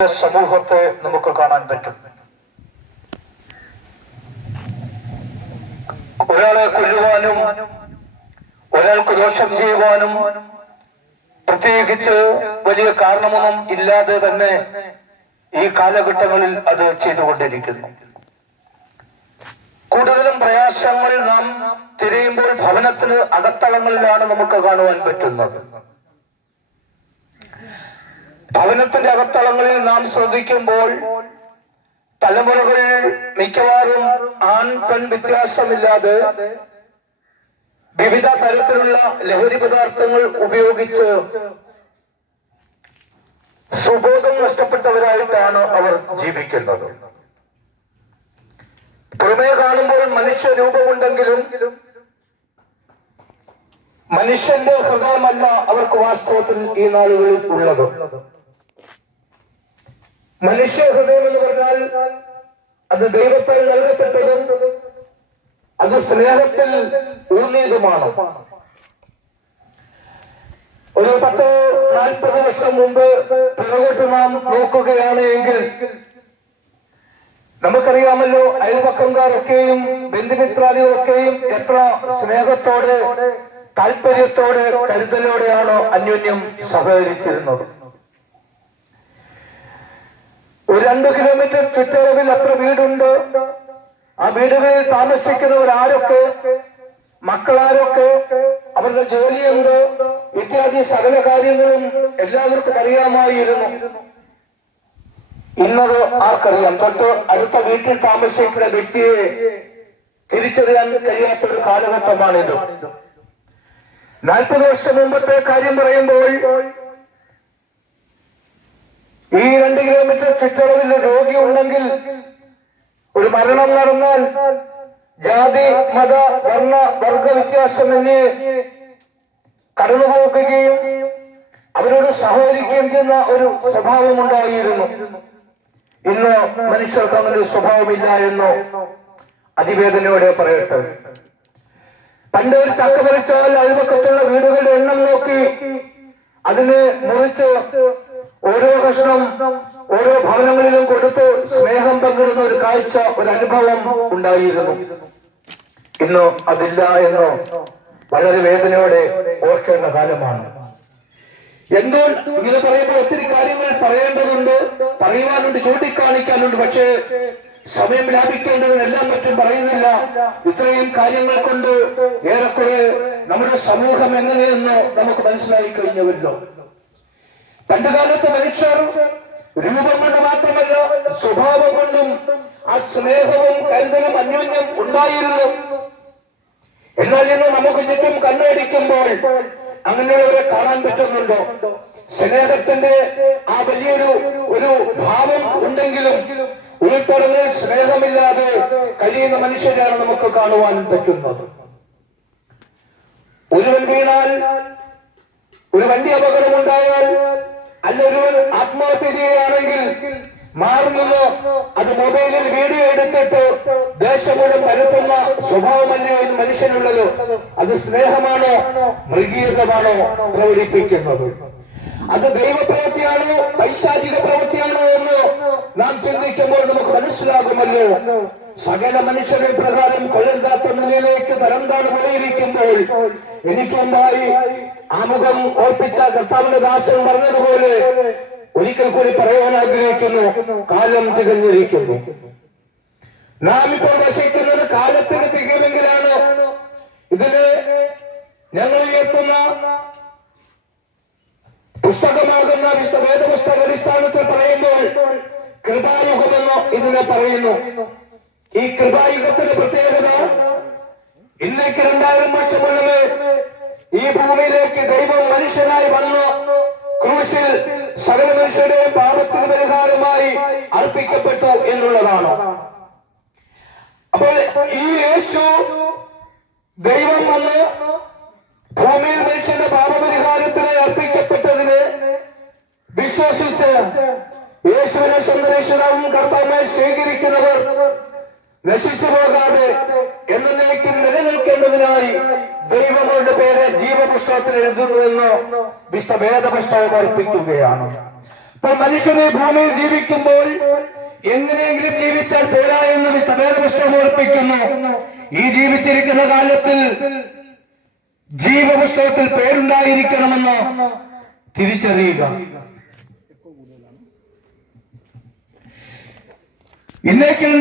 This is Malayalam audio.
സമൂഹത്തെ നമുക്ക് കാണാൻ പറ്റും. ഒരാളെ കൊല്ലുവാനും ഒരാൾക്ക് ദോഷം ചെയ്യുവാനും പ്രത്യേകിച്ച് വലിയ കാരണമൊന്നും ഇല്ലാതെ തന്നെ ഈ കാലഘട്ടങ്ങളിൽ അത് ചെയ്തുകൊണ്ടിരിക്കുന്നു. കൂടുതലും പ്രയാസങ്ങൾ നാം തിരയുമ്പോൾ ഭവനത്തിന് അകത്തളങ്ങളിലാണ് നമുക്ക് കാണുവാൻ പറ്റുന്നത്. ഭവനത്തിന്റെ അകത്തളങ്ങളിൽ നാം ശ്രദ്ധിക്കുമ്പോൾ തലമുറകൾ മിക്കവാറും ആൺ പെൺ വ്യത്യാസമില്ലാതെ വിവിധ തരത്തിലുള്ള ലഹരി പദാർത്ഥങ്ങൾ ഉപയോഗിച്ച് സുബോധം നഷ്ടപ്പെട്ടവരായിട്ടാണ് അവർ ജീവിക്കുന്നത്. പുറമേ കാണുമ്പോൾ മനുഷ്യ രൂപമുണ്ടെങ്കിലും മനുഷ്യന്റെ ഹൃദയമല്ല അവർക്ക് വാസ്തവത്തിൽ ഈ നാളുകളിൽ ഉള്ളത്. മനുഷ്യ ഹൃദയം എന്ന് പറഞ്ഞാൽ അത് ദൈവത്താൽ നൽകപ്പെട്ടതും അത് സ്നേഹത്തിൽ ഊന്നിയതുമാണ്. ഒരു 10-40 വർഷം മുമ്പ് പിറകോട്ട് നാം നോക്കുകയാണ് എങ്കിൽ നമുക്കറിയാമല്ലോ, അയൽപക്കംകാരൊക്കെയും ബന്ധുമിത്രാദികളൊക്കെയും എത്ര സ്നേഹത്തോടെ താല്പര്യത്തോടെ കരുതലോടെയാണ് അന്യോന്യം സഹകരിച്ചിരുന്നത്. ഒരു 2 കിലോമീറ്റർ ചുറ്റളവിൽ എത്ര വീടുണ്ട്, ആ വീടുകളിൽ താമസിക്കുന്നവർ ആരൊക്കെ, മക്കളാരൊക്കെ, അവരുടെ ജോലി എന്ത് ഇത്യാദി സകല കാര്യങ്ങളും എല്ലാവർക്കും അറിയാമായിരുന്നു. ഇന്നത് ആർക്കറിയാം? തൊട്ട് അടുത്ത വീട്ടിൽ താമസിക്കുന്ന വ്യക്തിയെ തിരിച്ചറിയാൻ കഴിയാത്തൊരു കാലഘട്ടമാണിത്. 40 വർഷം മുമ്പത്തെ കാര്യം പറയുമ്പോൾ ഈ 2 കിലോമീറ്റർ ചുറ്റളവിൽ രോഗി ഉണ്ടെങ്കിൽ, ഒരു മരണം നടന്നാൽ ജാതി മത വർണ്ണ വർഗ വ്യത്യാസമെന്ന് കടന്നുപോകുകയും അവരോട് സഹകരിക്കുകയും ചെയ്യുന്ന ഒരു സ്വഭാവം ഉണ്ടായിരുന്നു. ഇന്ന് മനുഷ്യർക്ക് അങ്ങനെ ഒരു സ്വഭാവമില്ല എന്ന് അതിവേദനയോടെ പറയട്ടെ. പണ്ട് ഒരു ചക്ക പറിച്ചാൽ അയൽപക്കത്തുള്ള വീടുകളുടെ എണ്ണം നോക്കി അതിനെ മുറിച്ച് ഓരോ കഷ്ണം ഓരോ ഭവനങ്ങളിലും കൊടുത്ത് സ്നേഹം പങ്കിടുന്ന ഒരു കാഴ്ച, ഒരു അനുഭവം ഉണ്ടായിരുന്നു. ഇന്ന് അതില്ല എന്ന് വളരെ വേദനയോടെ ഓർക്കേണ്ട കാലമാണ്. എന്തോ ഇങ്ങനെ പറയുമ്പോൾ ഒത്തിരി കാര്യങ്ങൾ പറയേണ്ടതുണ്ട്, പറയുവാനുണ്ട്, ചൂണ്ടിക്കാണിക്കാനുണ്ട്. പക്ഷേ സമയം ലാഭിക്കേണ്ടതിനെല്ലാം മറ്റും പറയുന്നില്ല. ഇത്രയും കാര്യങ്ങൾ കൊണ്ട് ഏറെക്കുറെ നമ്മുടെ സമൂഹം എങ്ങനെയെന്ന് നമുക്ക് മനസ്സിലായി കഴിഞ്ഞവല്ലോ. പണ്ടുകാലത്ത് മനുഷ്യർ രൂപം കൊണ്ട് മാത്രമല്ല സ്വഭാവം കൊണ്ടും ആ സ്നേഹവും കരുതലും അന്യോന്യം ഉണ്ടായിരുന്നു. എന്നാൽ ഇന്ന് നമുക്ക് ചുറ്റും കണ്ണടിക്കുമ്പോൾ അങ്ങനെയുള്ളവരെ കാണാൻ പറ്റുന്നുണ്ടോ? സ്നേഹത്തിന്റെ ആ വലിയൊരു ഭാവം ഉണ്ടെങ്കിലും ഉൾത്തടങ്ങളിൽ സ്നേഹമില്ലാതെ കഴിയുന്ന മനുഷ്യരെയാണ് നമുക്ക് കാണുവാൻ പറ്റുന്നത്. ഒരുവൻ വീണാൽ, ഒരു വണ്ടി അപകടമുണ്ടായാൽ, അല്ല ഒരുവൻ ആത്മഹത്യ ചെയ്യുകയാണെങ്കിൽ മാറി നിന്ന് അത് മൊബൈലിൽ വീഡിയോ എടുത്തിട്ട് ദേശമൂലം പരത്തുന്ന സ്വഭാവമല്ലോ എന്ന് മനുഷ്യനുള്ളത്. അത് സ്നേഹമാണോ മൃഗീയതമാണോ പ്രകടിപ്പിക്കുന്നത്? അത് ദൈവപ്രവൃത്തിയാണോ പൈശാചിക പ്രവൃത്തിയാണോ എന്ന് നാം ചിന്തിക്കുമ്പോൾ നമുക്ക് മനസ്സിലാകുമല്ലോ. സകല മനുഷ്യരെ പ്രകാരം കൊള്ളരുതാത്ത നിലയിലേക്ക് തരം താഴ്ന്നു പോയിരിക്കുമ്പോൾ എനിക്കുണ്ടായി ആമുഖം ഓർപ്പിച്ച കർത്താവിന്റെ ദാസൻ പറഞ്ഞതുപോലെ ഒരിക്കൽ കൂടി പറയാൻ ആഗ്രഹിക്കുന്നു, കാലം തികഞ്ഞിരിക്കുന്നു. നാം ഇപ്പോൾ വസിക്കുന്നത് കാലത്തിന് തികമെങ്കിലാണ്. ഇതിന് ഞങ്ങൾ ഉയർത്തുന്ന പുസ്തകമാകുന്ന വേദപുസ്തക അടിസ്ഥാനത്തിൽ പറയുമ്പോൾ കൃപായുഗമെന്ന് ഇതിനെ പറയുന്നു. ഈ കൃപായുഗത്തിന്റെ പ്രത്യേകത, ഇന്നേക്ക് 2000 വർഷം മുന്നേ ഈ ഭൂമിയിലേക്ക് ദൈവം മനുഷ്യനായി വന്ന് ക്രൂശിൽ സകല മനുഷ്യരുടെയും പാപത്തിന് പരിഹാരമായി അർപ്പിക്കപ്പെട്ടു എന്നുള്ളതാണ്. അപ്പോൾ ഈ യേശു ദൈവം വന്ന് ഭൂമിയിൽ മനുഷ്യന്റെ പാപപരിഹാരത്തിന് അർപ്പിക്കപ്പെട്ടതിന് വിശ്വസിച്ച് യേശുവിനെ സ്വന്തം രക്ഷിതാവും കർത്താവുമായി സ്വീകരിക്കുന്നവർ നശിച്ചു പോകാതെ എന്നേക്കും നിലനിൽക്കേണ്ടതിനായി ദൈവങ്ങളുടെ പേര് ജീവപുസ്തകത്തിൽ എഴുതുന്നു എന്ന് വിശുദ്ധ വേദപുസ്തകം അർപ്പിക്കുകയാണ്. അപ്പോൾ മനുഷ്യനെ ഭൂമിയിൽ ജീവിക്കുമ്പോൾ എങ്ങനെയെങ്കിലും ജീവിച്ചാൽ പോരാ എന്ന് വേദപുസ്തകം ഓർപ്പിക്കുന്നു. ഈ ജീവിച്ചിരിക്കുന്ന കാലത്തിൽ ജീവപുസ്തകത്തിൽ പേരുണ്ടായിരിക്കണമെന്ന് തിരിച്ചറിയുക. ഇന്നേക്കുണ്ട്